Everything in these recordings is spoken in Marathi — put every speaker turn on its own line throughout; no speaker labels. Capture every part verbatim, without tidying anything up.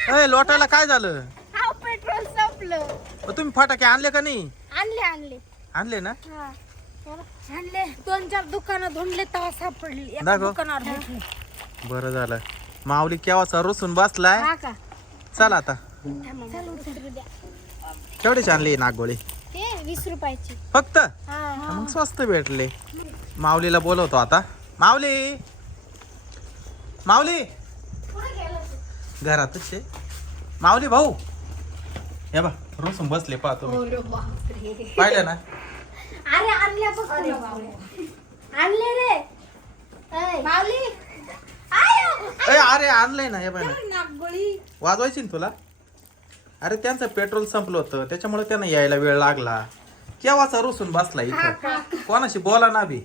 ए लोटायला काय झालं?
हा पेट्रोल संपलं.
मग तुम्ही फटाके आणले का नाही?
आणले आणले
आणले ना?
हा आणले. दोन चार दुकानं धुंडले तेव्हा सापडली. एका
दाखव.
दुकानावर भेटली.
बरं झालं. माऊली केव्हाचा रुसून बसलाय.
हा का?
चल आता.
चल उतरू द्या.
केवढीची आणली नागगोळी?
ते वीस रुपयाची.
फक्त?
हा
मग स्वस्त भेटले. माऊलीला बोलवतो आता. माऊली माऊली घरातच आहे. माऊली भाऊ हे बा रुसून बसले पहा तुम्ही. पाहिलं ना?
अरे आणल्या फक्त आणले रे. माऊली
ए अरे आणलंय ना हे बाय
नागगोळी
वाजवायची ना तुला? अरे त्यांचं पेट्रोल संपलं होतं त्याच्यामुळे त्यांना यायला वेळ लागला. केव्हाचा रुसून बसला इथं. कोणाशी बोला ना बी.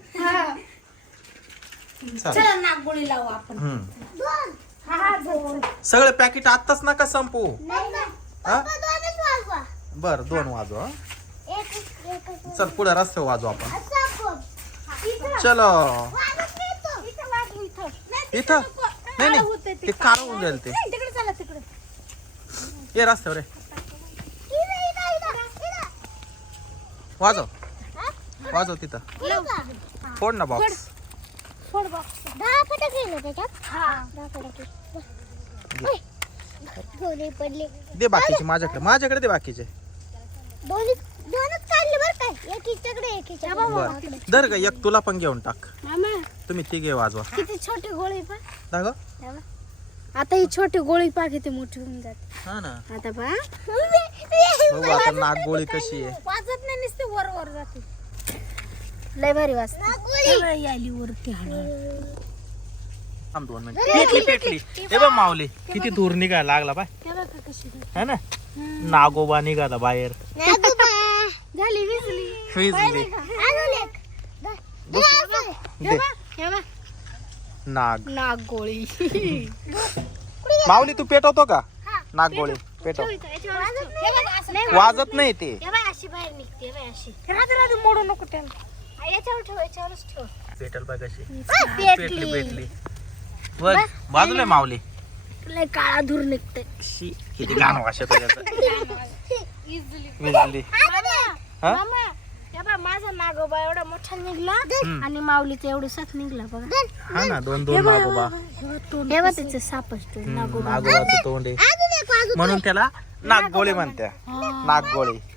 चला नागगोळी लावू आपण.
हम्म
हा हा दोन.
सगळे पॅकेट आत्ताच नका संपू.
नाही ना.
हा?
दोनच वाजवा.
बर दोन वाजव हं.
एक एक
चल पुढे रस्त्यावर वाजू आपण.
इथं
चलो
वाजत नाही तो. इथं वाजव इथं. नाही,
इथं
नको.
नाही
काळं
नाही
होतंय
ते कार होऊन जाईल ते.
नाही, तिकडे चला तिकडे.
ये रस्त्यावर ये.
इथं, इथं, इथं, इथं.
वाजव
हा?
वाजव तिथं.
लाव.
फोड ना बॉक्स.
फोड बॉक्स. दहा फटाके गेले त्याच्यात. हा दहा फटाके. ओय. गोळे पडले.
दे बाकीचे माझ्याकडे माझ्याकडे दे बाकीचे.
दोन्ही दोनच काढले बरं काय. एक हिच्याकडे एक हिच्याकडे.
बर धर ग एक तुला पण घेऊन टाक.
मामा
तुम्ही तिघे वाजवा.
किती छोटी गोळी पा.
दाखव.
आता ही छोटी गोळी पा किती मोठी होऊन जाते.
हा ना
आता पा
बघू आता नागगोळी कशी आहे.
वाजत नाही नुसते वर वर जाते. लय भारी वाजते. आली वरती हळू.
थांब दोन मिनिट. पेटली पेटली. हे बघ माऊली किती दूर निघायला लागला बाय.
कशी
है ना? नागोबा निघाला बाहेर.
झाली विजली.
विजली. दे. नाग
नागगोळी.
माऊली तू पेटवतो का? नागगोळी पेटव. वाजत नाही ते.
अशी बाहेर निघते अशी. राधे राधे मोडू नको त्याला. याच्यावर ठेव याच्यावरच ठेव.
पेटल बघ कशी. पेटली पेटली. बघ बाजूला माऊली.
लय काळा धूर निघते.
शी किती घाण वास येतो त्याचा. विजली. हा?
माझा नागोबा एवढा मोठा निघला आणि माऊलीचा एवढाच निघला बघा.
हा ना दोन दोन नागोबा.
तेव्हा त्याचे सापच नागोबा.
नागोबाचं तोंड आहे म्हणून त्याला नागगोळी म्हणत्या. नागगोळी.